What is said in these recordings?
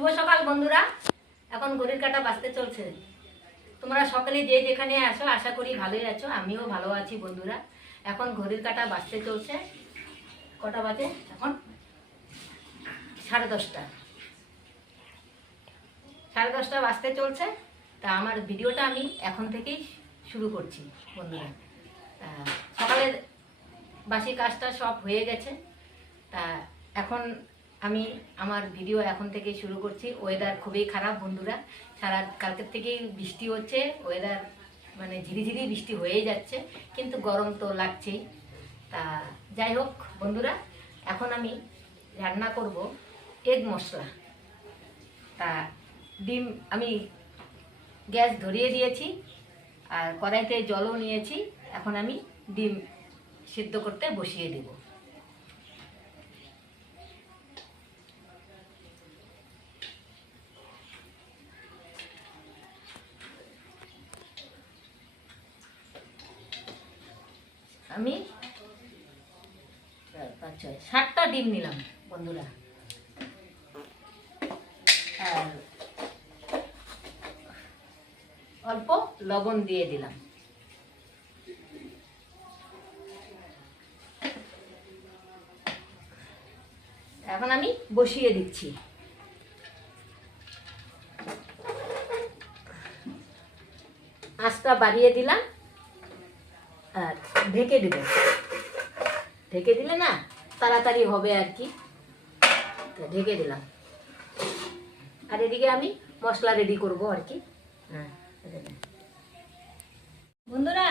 শুভ সকাল, বন্ধুরা। এখন ঘড়ির কাটা বাঁচতে চলছে। তোমরা সকালে যে যেখানে আসো আশা করি ভালোই আছো। আমিও ভালো আছি, বন্ধুরা। এখন ঘড়ির কাটা বাঁচতে চলছে। কটা বাজে এখন? সাড়ে দশটা। সাড়ে দশটা বাজতে চলছে। তা আমার ভিডিওটা আমি এখন থেকেই শুরু করছি, বন্ধুরা। সকালের বাসি কাজটা সব হয়ে গেছে। তা এখন আমি আমার ভিডিও এখন থেকে শুরু করছি। ওয়েদার খুবই খারাপ, বন্ধুরা। সারা কালকের থেকেই বৃষ্টি হচ্ছে। ওয়েদার মানে ঝিরিঝিরি বৃষ্টি হয়ে যাচ্ছে, কিন্তু গরম তো লাগছেই। তা যাই হোক, বন্ধুরা, এখন আমি রান্না করব এগ মশলা। তা ডিম, আমি গ্যাস ধরিয়ে দিয়েছি, আর কড়াইতে জলও নিয়েছি। এখন আমি ডিম সিদ্ধ করতে বসিয়ে দেব। আমি? পাঁচ, ছয়, সাতটা ডিম নিলাম বন্ধুরা। আর অল্প লবণ দিয়ে দিলাম। এখন আমি বসিয়ে দিচ্ছি। আঁচটা বাড়িয়ে দিলাম। ঢেকে দেব। ঢেকে দিলে না তাড়াতাড়ি হবে আর কি। ঢেকে দিলাম। আর এদিকে আমি মশলা রেডি করব আর কি। হ্যাঁ বন্ধুরা,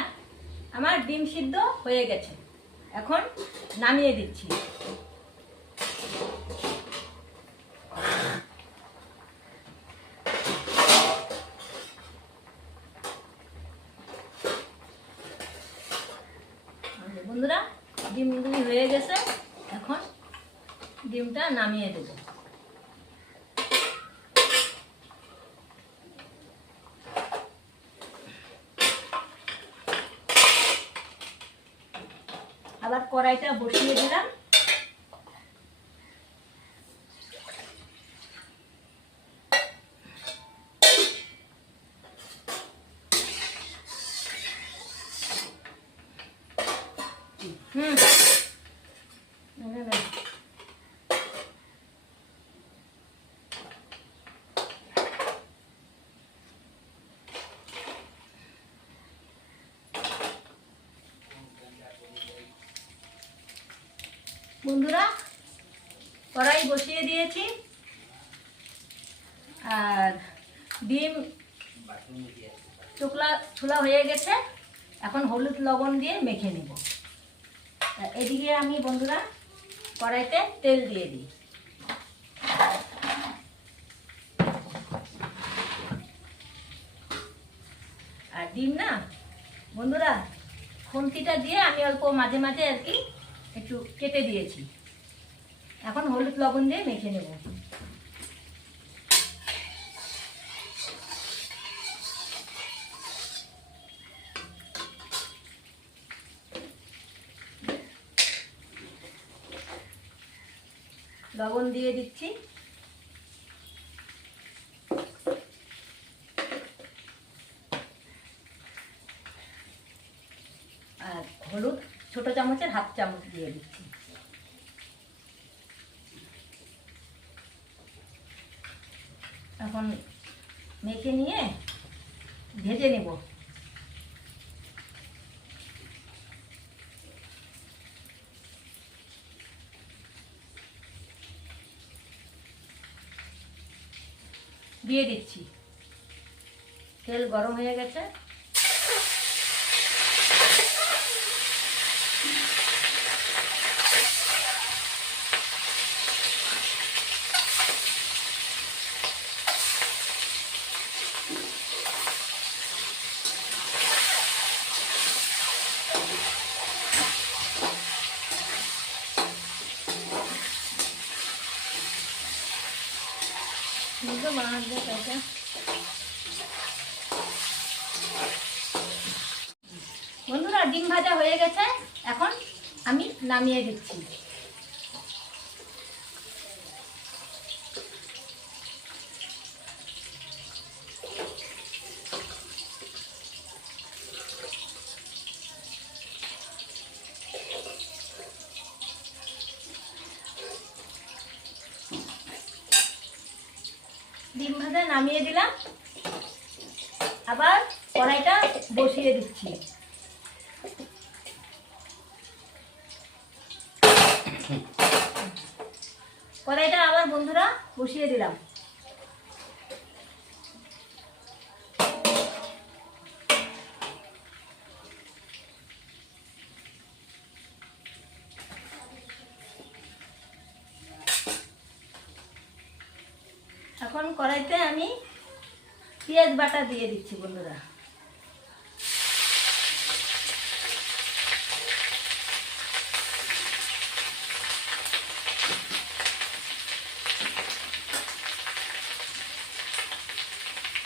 আমার ডিম সিদ্ধ হয়ে গেছে। এখন নামিয়ে দিচ্ছি বন্ধুরা ডিমগুলি হয়ে গেছে এখন ডিমটা নামিয়ে দেব। আবার কড়াইটা বসিয়ে দিলাম হুম না, না। বন্ধুরা, কড়াই বসিয়ে দিয়েছি। আর ডিম চোখলা ছোলা হয়ে গেছে। এখন হলুদ লবণ দিয়ে মেখে নেব। এদিকে আমি বন্ধুরা কড়াইতে তেল দিয়ে দিই। আর ডিম না, বন্ধুরা, খুন্তিটা দিয়ে আমি অল্প মাঝে মাঝে আর কি একটু কেটে দিয়েছি। এখন হলুদ লবণ দিয়ে মেখে নেব। লবণ দিয়ে দিচ্ছি। আর হলুদ ছোট চামচের হাফ চামচ দিয়ে দিচ্ছি। এখন মেখে নিয়ে ভেজে নেব। দিয়ে দিচ্ছি। তেল গরম হয়ে গেছে। বন্ধুরা ডিম ভাজা হয়ে গেছে। এখন আমি নামিয়ে দিচ্ছি। ভাজা নামিয়ে দিলাম। আবার কড়াইটা বসিয়ে দিচ্ছি। কড়াইটা আবার বন্ধুরা বসিয়ে দিলাম। এখন কড়াইতে আমি পেঁয়াজ বাটা দিয়ে দিচ্ছি বন্ধুরা।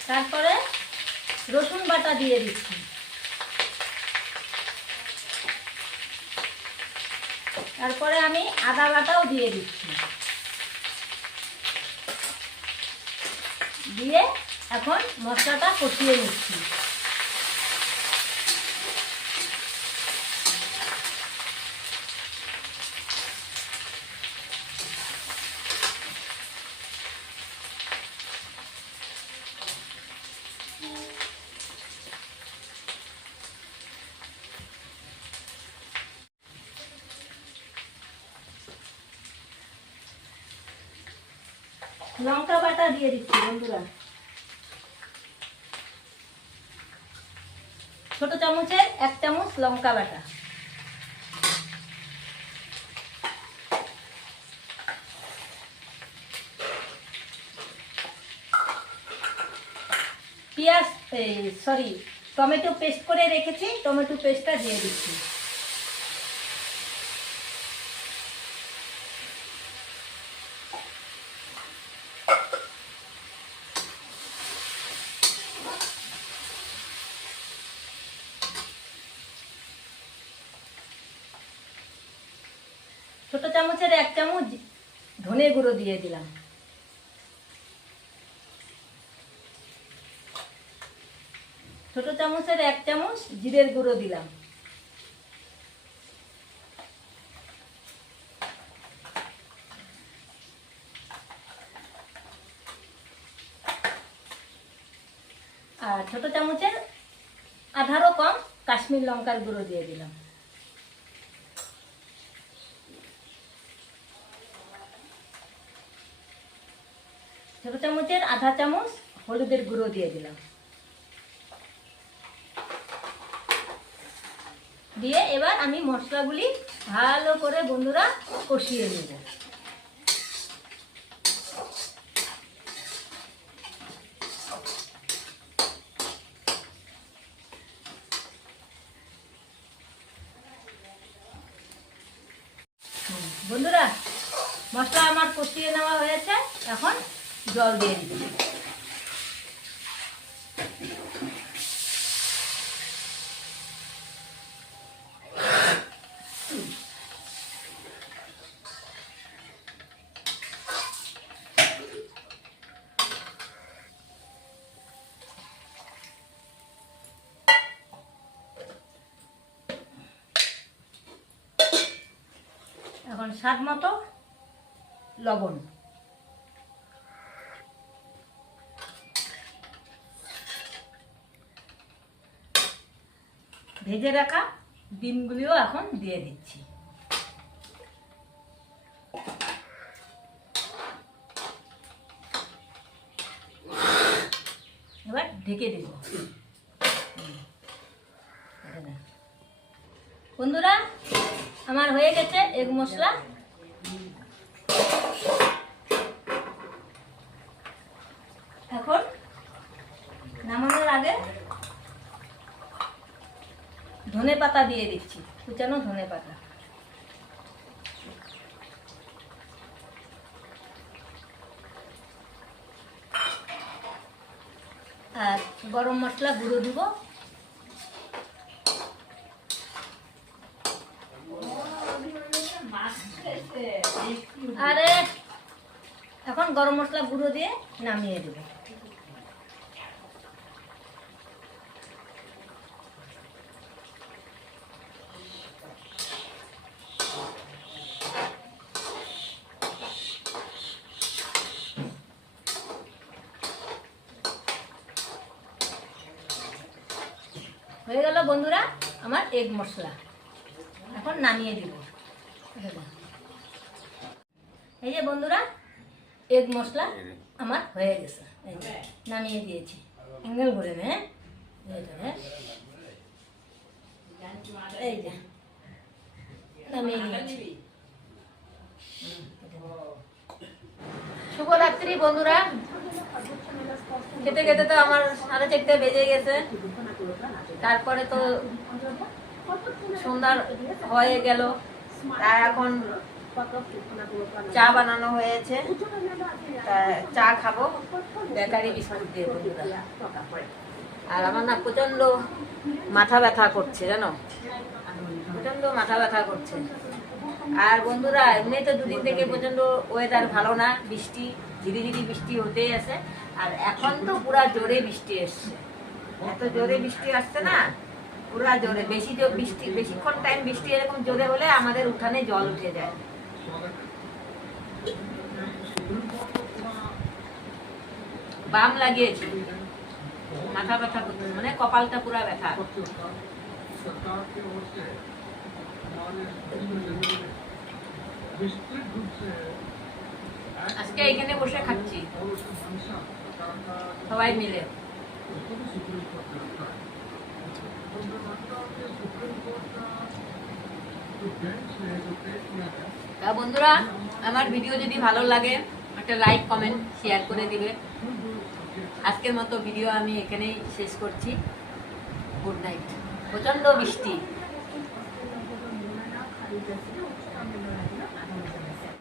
তারপরে রসুন বাটা দিয়ে দিচ্ছি। তারপরে আমি আদা বাটাও দিয়ে দিচ্ছি। দিয়ে এখন মশলাটা কষিয়ে নিচ্ছি। লঙ্কা বাটা দিয়ে দিচ্ছি বন্ধুরা। ছোট চামচের এক চামচ লঙ্কা বাটা। পেঁয়াজ সরি টমেটো পেস্ট করে রেখেছি, টমেটো পেস্টটা দিয়ে দিচ্ছি ছোট চামচের এক চামচ ধনে গুঁড়ো দিয়ে দিলাম। ছোট চামচের এক চামচ জিরের গুঁড়ো দিলাম। আর ছোট চামচের আধারও কম কাশ্মীর লঙ্কার গুঁড়ো দিয়ে দিলাম। ছোট চামচের আধা চামচ হলুদের গুঁড়ো দিয়ে দিলাম। দিয়ে এবার আমি মশলাগুলি ভালো করে বন্ধুরা কষিয়ে নেব। বন্ধুরা, মশলা আমার কষিয়ে নেওয়া হয়েছে। এখন জল দিয়ে দিচ্ছি এখন স্বাদ মতো লবণ। ভেজে রাখা ডিমগুলিও এখন দিয়ে দিচ্ছি। এবার ঢেকে দেব। বন্ধুরা, আমার হয়ে গেছে এগ মশলা। ধনে পাতা দিয়ে দিচ্ছি। কুচানো ধনে পাতা। আর গরম মশলা গুঁড়ো দিব। আরে, এখন গরম মশলা গুঁড়ো দিয়ে নামিয়ে দেবো। হয়ে গেল বন্ধুরা আমার এগ মশলা। এখন নামিয়ে দিব। এই যে বন্ধুরা এগ মশলা আমার হয়ে গেছে। নামিয়ে দিয়েছি। অ্যাঙ্গেল ঘুরে হ্যাঁ? এই যে, হ্যাঁ। এই যে নামিয়ে নিয়েছি শুভরাত্রি বন্ধুরা। খেতে খেতে তো আমার সাড়ে চারটে বেজে গেছে। তারপরে তো সন্ধ্যার হয়ে গেল। তা এখন চা বানানো হয়েছে। চা খাব। বেকারি বিস্কুট দিয়ে আর আমার না প্রচণ্ড মাথা ব্যথা করছে, জানো? প্রচণ্ড মাথা ব্যথা করছে। আর বন্ধুরা, এমনি তো দুদিন থেকে প্রচণ্ড ওয়েদার ভালো না। বৃষ্টি ধীরে ধীরে বৃষ্টি হতেই আছে। আর এখন তো পুরা জোরে বৃষ্টি এসছে। এত জোরে বৃষ্টি আসছে না? পুরা জোরে। বেশি বৃষ্টি, বেশিক্ষণ টাইম বৃষ্টি এরকম জোরে হলে আমাদের উঠানে জল উঠে যায়। বাম লাগিয়েছি। মাথা ব্যথা করতে মানে কপালটা পুরা ব্যথা। আজকে এখানে বসে খাচ্ছি। সবাই মিলে। তা বন্ধুরা, আমার ভিডিও যদি ভালো লাগে, একটা লাইক কমেন্ট শেয়ার করে দিবে। আজকের মতো ভিডিও আমি এখানেই শেষ করছি। গুড নাইট প্রচণ্ড বৃষ্টি